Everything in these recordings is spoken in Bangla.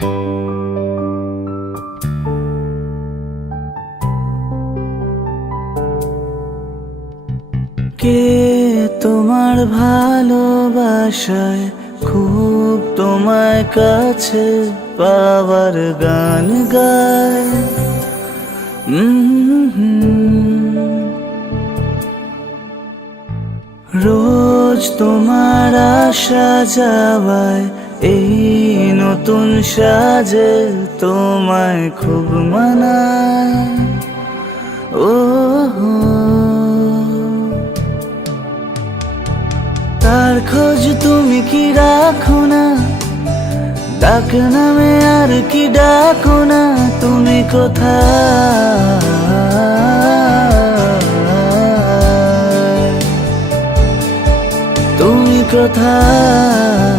কে তোমার ভালোবাসায় খুব তোমায় কাছে পাওয়ার গান গায়। রোজ তোমার আসা যাওয়ায় এই নতুন সাজে তোমায় খুব মানায়। ও তার খোঁজ তুমি কি রাখো না, ডাক নামে আর কি ডাকো না, তুমি কোথায়, তুমি কোথায়।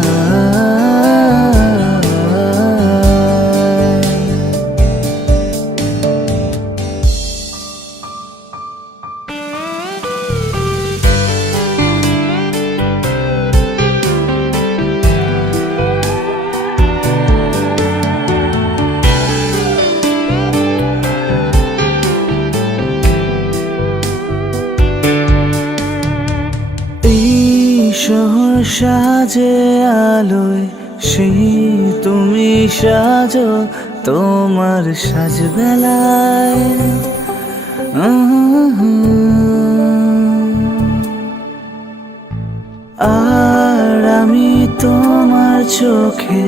শহর সাজে আলোয় সেই তুমি সাজো তোমার সাজবেলায়। আর আমি তোমার চোখে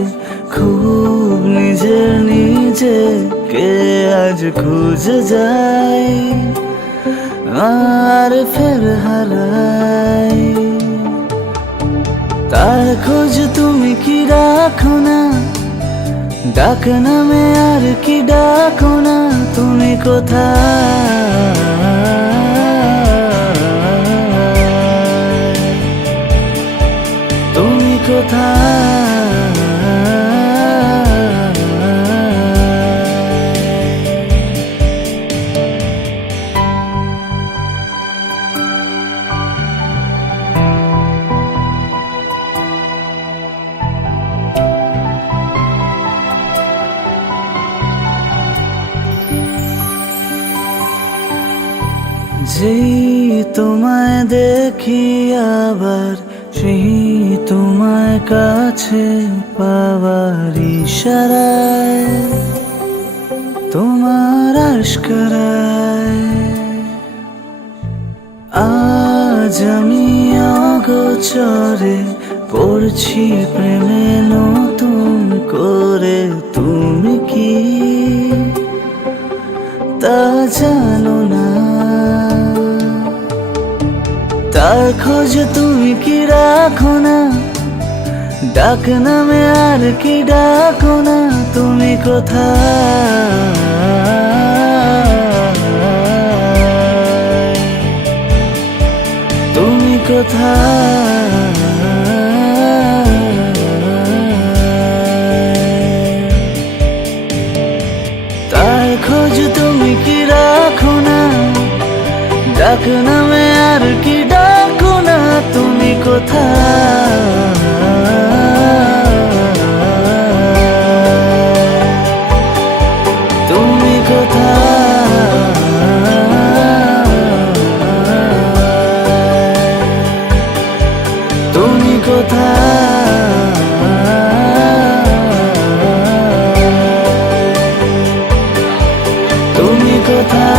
খুব নিজের নিজেকে আজ খুঁজে যাই আর ফের হারাই। তার খোঁজ তুমি কি রাখো না, ডাক নামে আর কি ডাকো না, তুমি কোথায়, তুমি কোথায়। যেই তোমায় দেখি আবার সেই তোমায় কাছে পাওয়ার ইশারায় তোমার আশকারায় আজ আমি অগোচরে পড়ছি প্রেমে নতুন করে। তুমি কি তা জানো না, তার খোঁজ তুমি কি রাখো না, ডাক নামে আর কি ডাকো না, তুমি কোথায়, তুমি কোথায়। তার খোঁজ তুমি কি রাখো না, ডাক নামে আর কি ডাকো না, তুমি কোথায়, তুমি কোথায়, তুমি কোথায়, তুমি কোথায়।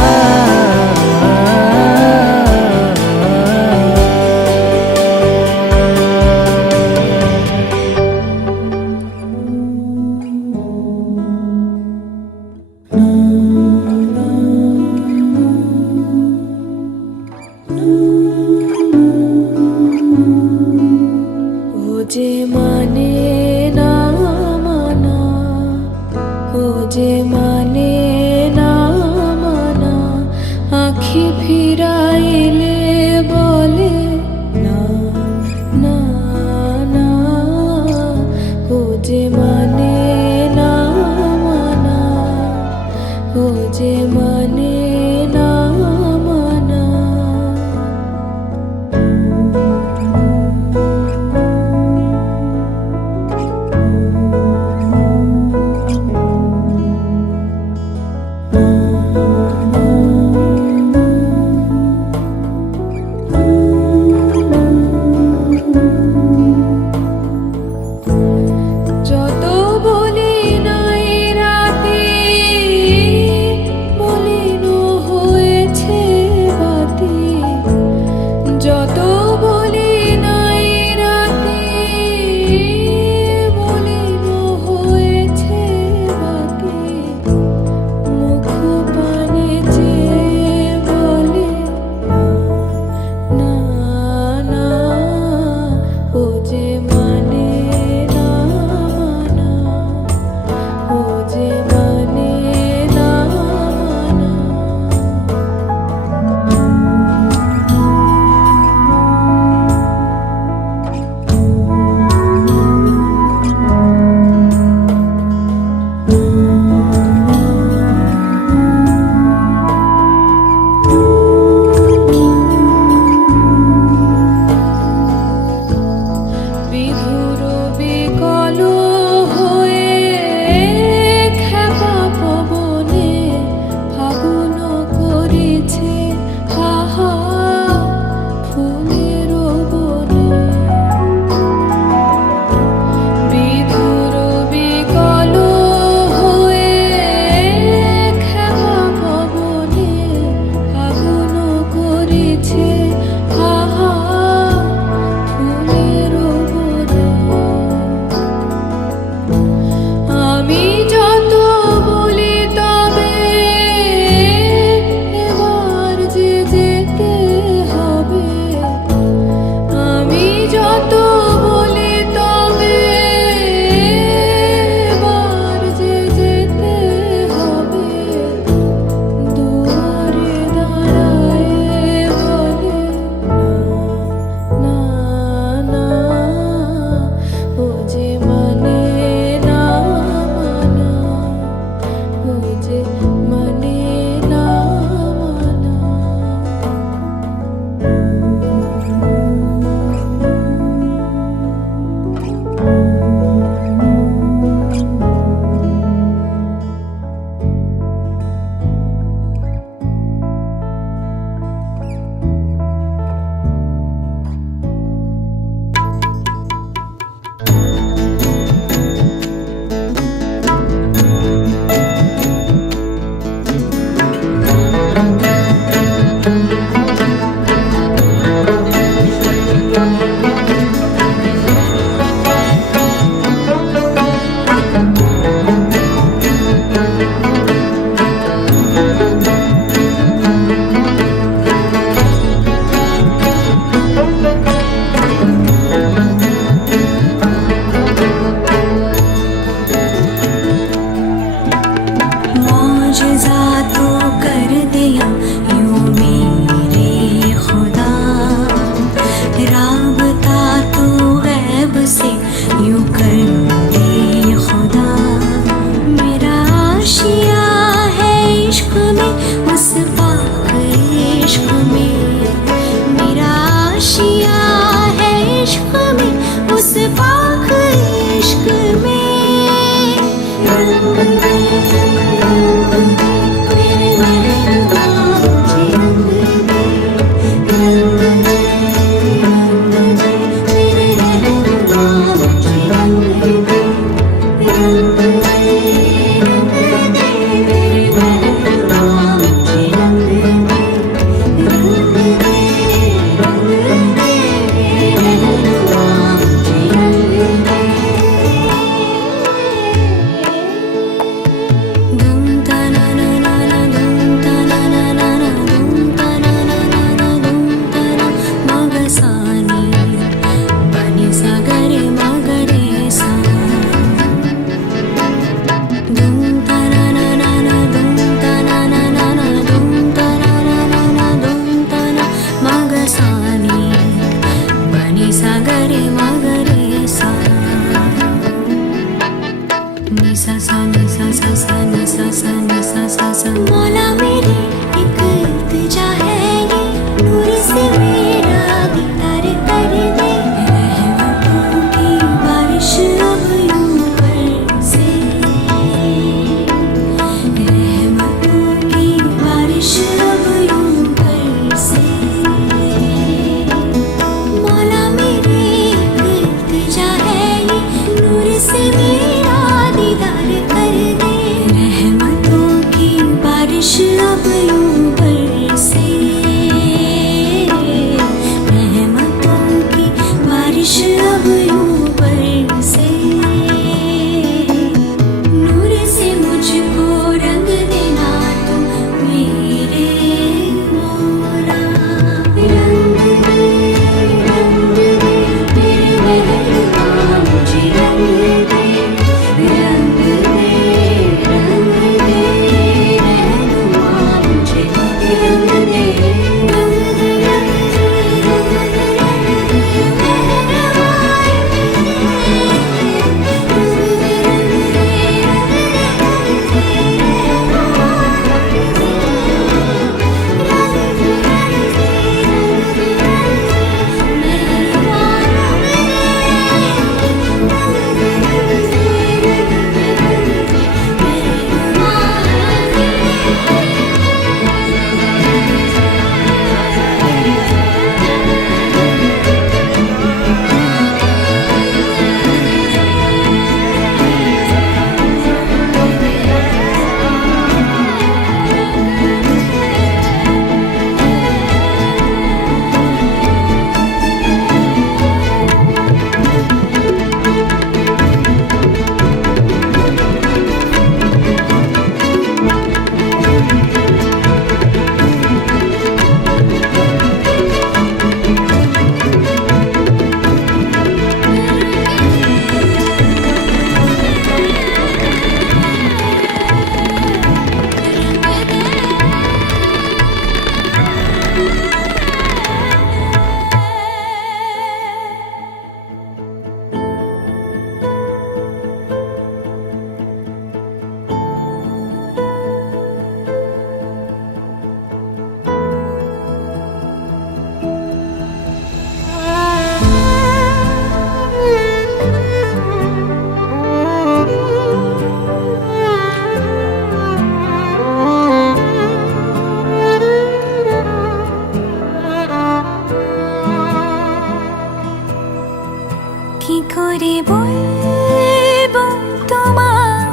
করে বলবো তোমায়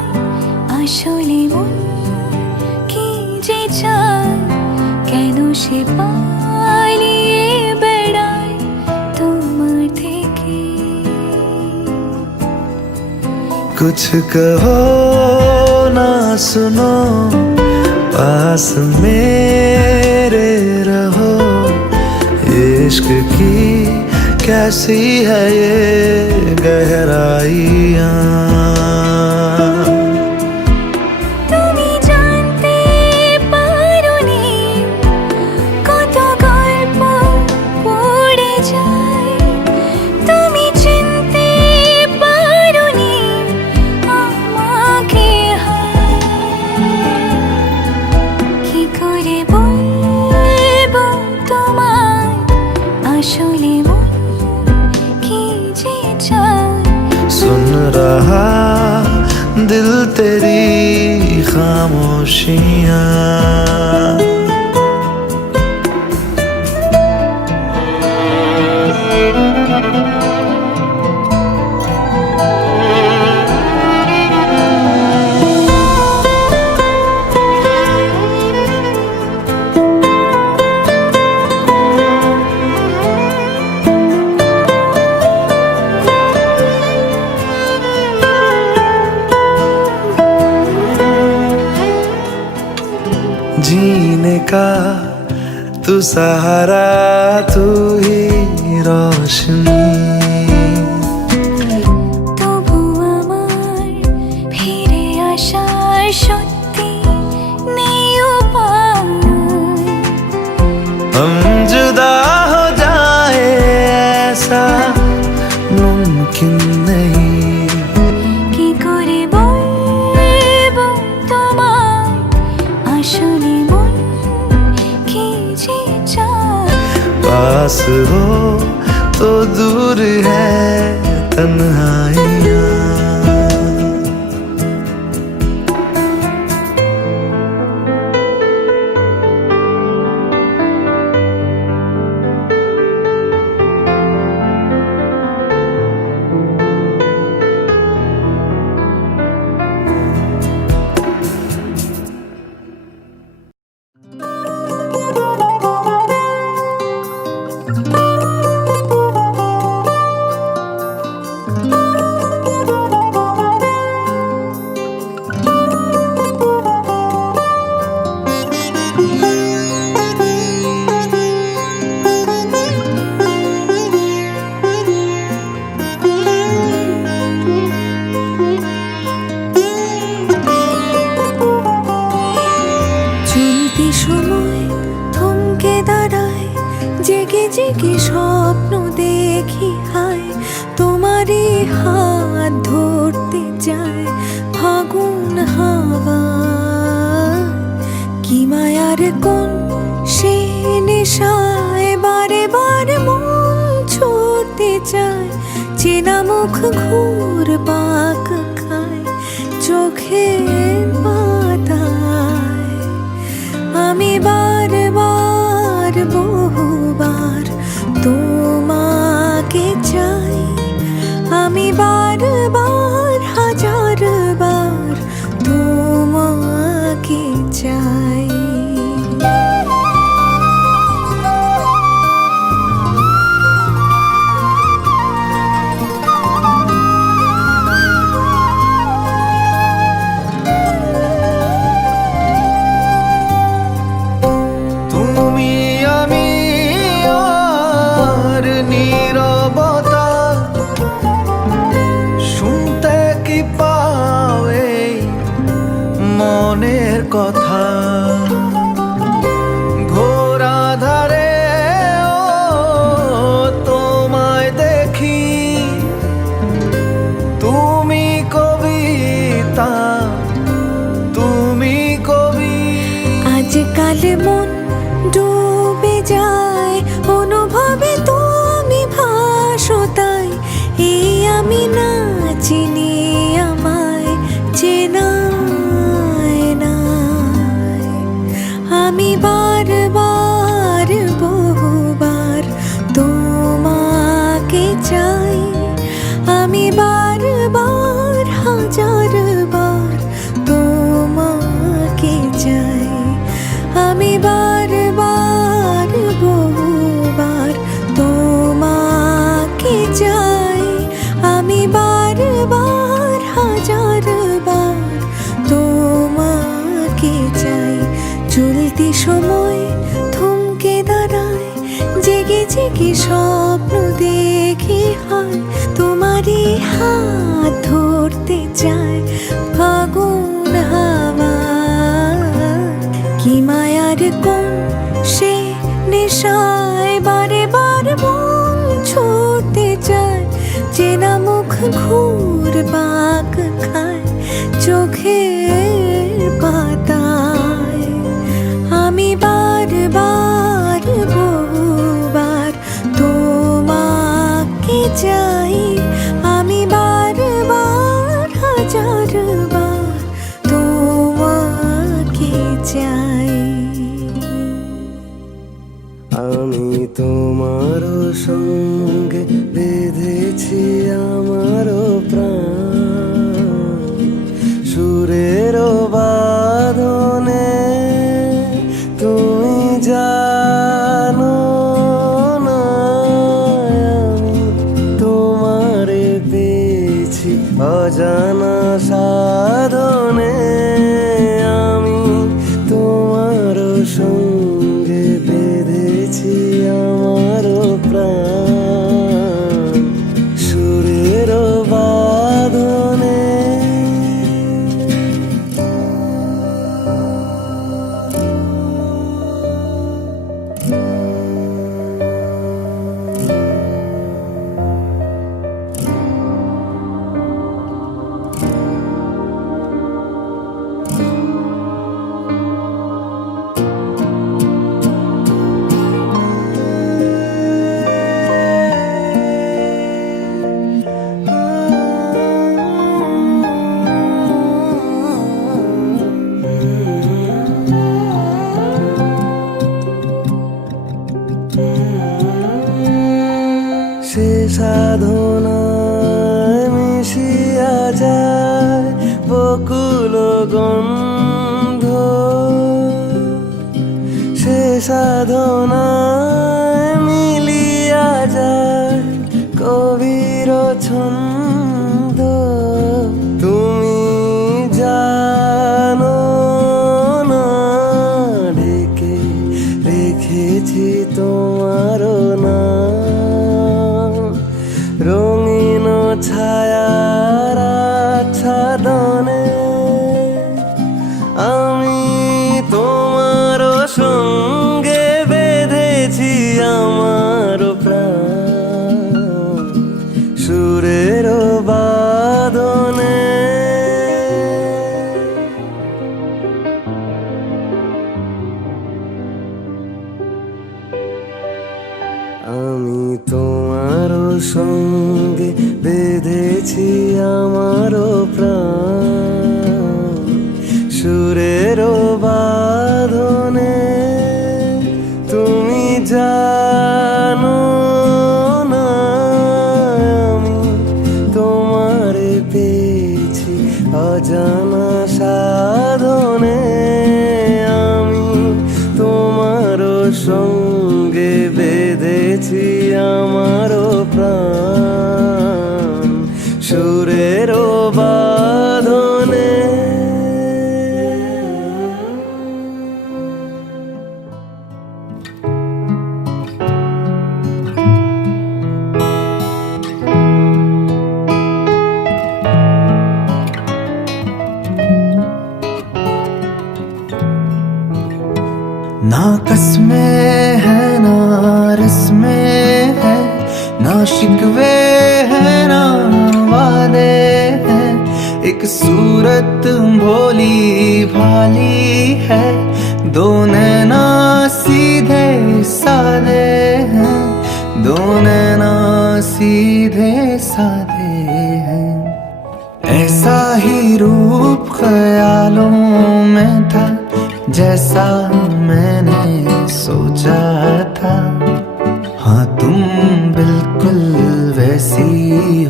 আসলে মন কি যে চায়, কেন সে পালিয়ে বেড়ায় তোমার থেকে। कुछ कहो ना सुनो, पास मेरे रहो, इश्क की कैसी है ये गहराइयाँ। তুমি জানতে পারোনি কত গল্প পড়ে যায়, তুমি চিনতে পারোনি আমাকে। কি করে বলবো তোমায় আসলে মন কি যে চায়। सुन रहा दिल तेरी खामोशियाँ। जीने का तू सहारा, तू ही रोशनी। তবু আমার ফিরে আসার সত্যি নেই উপায়। हम जुदा हो जाए ऐसा मुमकिन नहीं। কি করে বলবো তোমায় আসলে মন কি যে চায়। पास हो तो दूर है तन्हाइयाँ। চলতি সময় থমকে দাঁড়ায়, জেগে জেগে স্বপ্ন দেখি হায়, তোমারই হাত ধরতে যায় ফাগুন হাওয়া। কি মায়ার কোন সে নেশায় বারে বারে মন ছুটতে চায়, চেনা মুখ ঘুর পাক খায় চোখের পাতায়। আমি বারবার বহুবার তোমাকে চাই, আমি বারবার হাজারবার তোমাকে চাই। তুমি আমি আর নীরবতা, শুনতে কি পাও এই মনের কথা। ঘোরা ধারে ও তোমায় দেখি, তুমি কবিতা, তুমি কবি। আজকাল মন ডুবে যায় অনুভবে, তুমি ভাসো তাই। এই আমি না চিনি আমায় চেনায় নাই। সময় থমকে দাঁড়ায়, জেগে জেগে স্বপ্ন দেখি হয়, তোমারই হাত ধরতে চায় ফাগুন হাওয়া। কি মায়ার কোন সে নেশায় বারে বার মন ছুটতে চায়, চেনা মুখ ঘুরপাক খায় চোখের পাতায়। আমি বারবার বহুবার তোমাকে চাই, আমি বারবার হাজারবার তোমাকে চাই। আমি তোমার সঙ্গে বেঁধেছি আমার প্রাণ, সুরের বাঁধনে তুমি জানো না আমি তোমারে পেয়েছি অজানা সাধনে। আমি তোমার সঙ্গে বেঁধেছি আমার প্রাণ, সুরের বাঁধনে। সে সাধনায় মিশিয়া যায় বকুল গন্ধ, সে সাধনায় মিলিয়া যায় কবির ছন্দ। তুমি জানো না ঢেকে রেখেছি তোমার নাম, রঙিন ছায়ার আচ্ছাদনে। আমি তোমার সঙ্গে বেঁধেছি আমার প্রাণ, সুরের বাঁধনে। আমি তোমার সঙ্গে বেঁধেছি আমার প্রাণ, সুরের বাঁধনে। তুমি জানো না আমি তোমারে পেয়েছি অজানা সাধনে। আমি তোমার সঙ্গে বেঁধেছি আমার প্রাণ, সুরের বাঁধনে। ना कसमें है ना रस्में है, ना शिकवे है ना वादे हैं। एक सूरत भोली भाली है, दो नैना सीधे साधे हैं, दो नैना सीधे साधे हैं। ऐसा ही रूप ख्यालों में था जैसा मैंने सोचा था। हाँ तुम बिल्कुल वैसी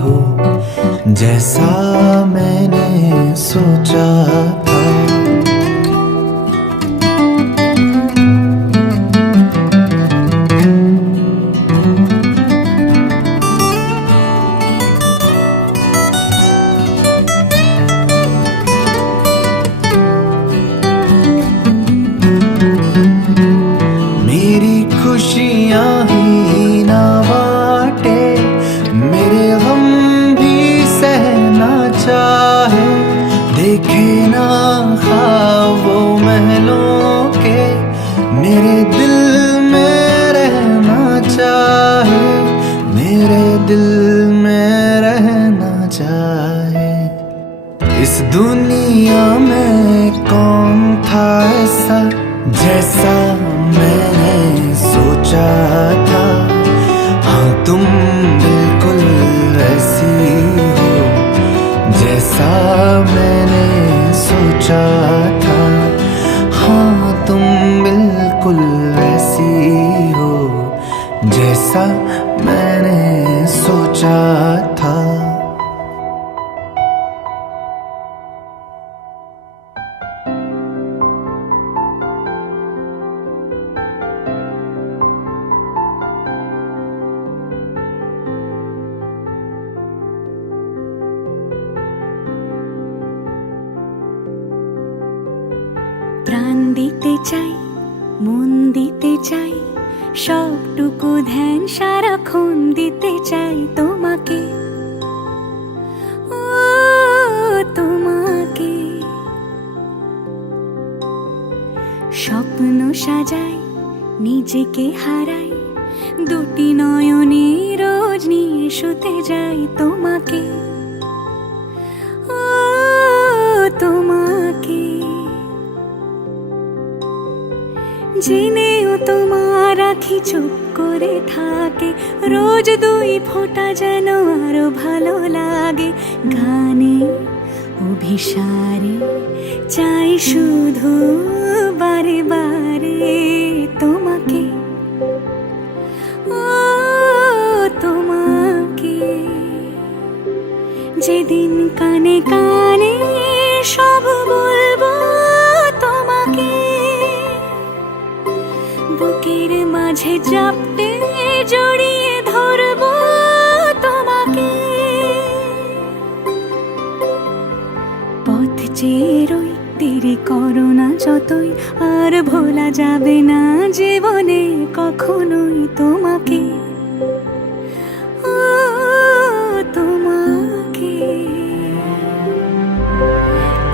हो जैसा मैंने सोचा था। दिल में रहना चाहे। इस दुनिया में कौन था ऐसा जैसा मैंने सोचा था। हाँ तुम बिल्कुल वैसी हो जैसा मैंने सोचा था। हाँ तुम बिल्कुल वैसी हो जैसा मैंने सोचा था। প্রাণ দিতে চাই, মন দিতে চাই, সবটুকু ধ্যান সারাক্ষণ দিতে চাই তোমাকে, ও তোমাকে। স্বপ্ন সাজাই, নিজেকে হারাই, দুটি নয়নে রোজ নিয়ে শুতে যাই তোমাকে, ও তোমাকে। জেনেও তোমার আখি চুপ করে থাকে, রোজ দুই ফোঁটা যেন আরো ভালো লাগে। গানে অভিসারে চাই শুধু বারে বারে তোমাকে, ও তোমাকে। যেদিন কানে কানে সব বলবো তোমাকে, বুকের মাঝে চাপতে জড়িয়ে ধরবো তোমাকে। পথ চেয়ে রই, দেরি করো না যতই, আর ভোলা যাবে না জীবনে কখনোই তোমাকে, ও তোমাকে।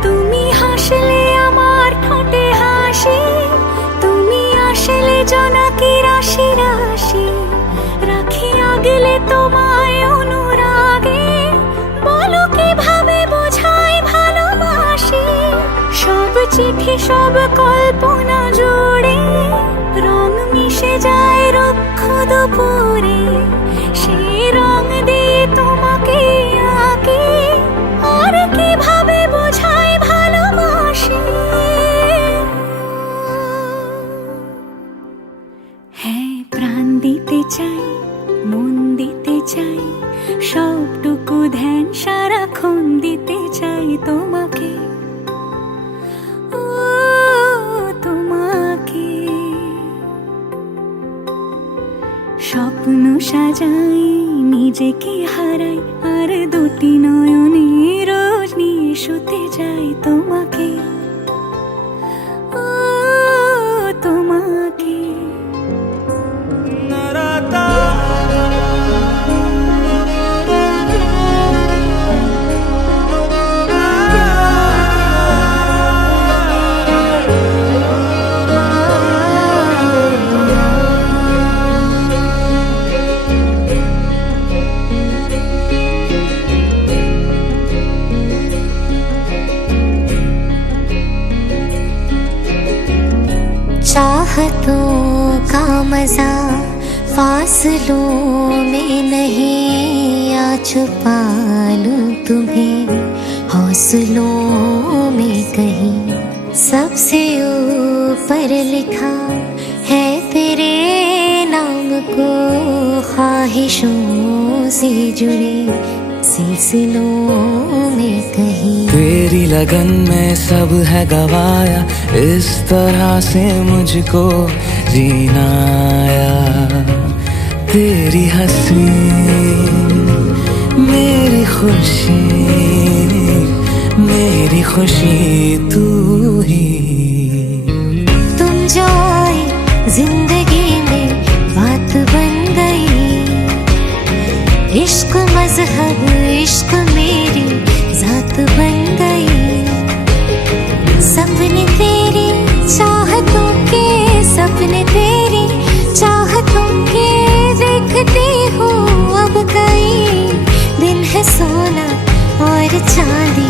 তুমি হাসলে আমার ঠোঁটে হাসি, তুমি আসলে জোনাকি রাশি রাশি, রাখি আগলে তোমায় অনুরাগে, বলো কিভাবে বোঝাই ভালোবাসি। সব চিঠি সব কল্পনা জুড়ে রং মিশে যায় রুক্ষ দুপুরে, সেই রং দিয়ে তোমাকে আঁকি, আর কিভাবে বোঝাই ভালোবাসি। হ্যাঁ প্রাণ দিতে চাই, মন দিতে চাই, সবটুকু ধ্যান সারাক্ষণ দিতে চাই তোমাকে, ও তোমাকে। স্বপ্ন সাজাই, নিজেকে হারাই, আর দুটি নয়নে রোজ নিয়ে শুতে যাই তোমাকে, ও তোমাকে। चाहतों का मजा फासलों में नहीं, आ छुपा लूं तुम्हें हौसलों में कहीं। सबसे ऊपर लिखा है तेरे नाम को, ख्वाहिशों से जुड़े सिलसिलों में कहीं। तेरी लगन में सब है गवाया, इस तरह से मुझको जीना आया। तेरी हंसी मेरी खुशी, मेरी खुशी तू ही। तुम जो आए जिंदगी में बात बन गई, इश्क मजहब इश्क मेरी जात बन गई। सपने तेरी चाहतों के, सपने तेरी चाहतों के देखती हूँ अब कई। चांदी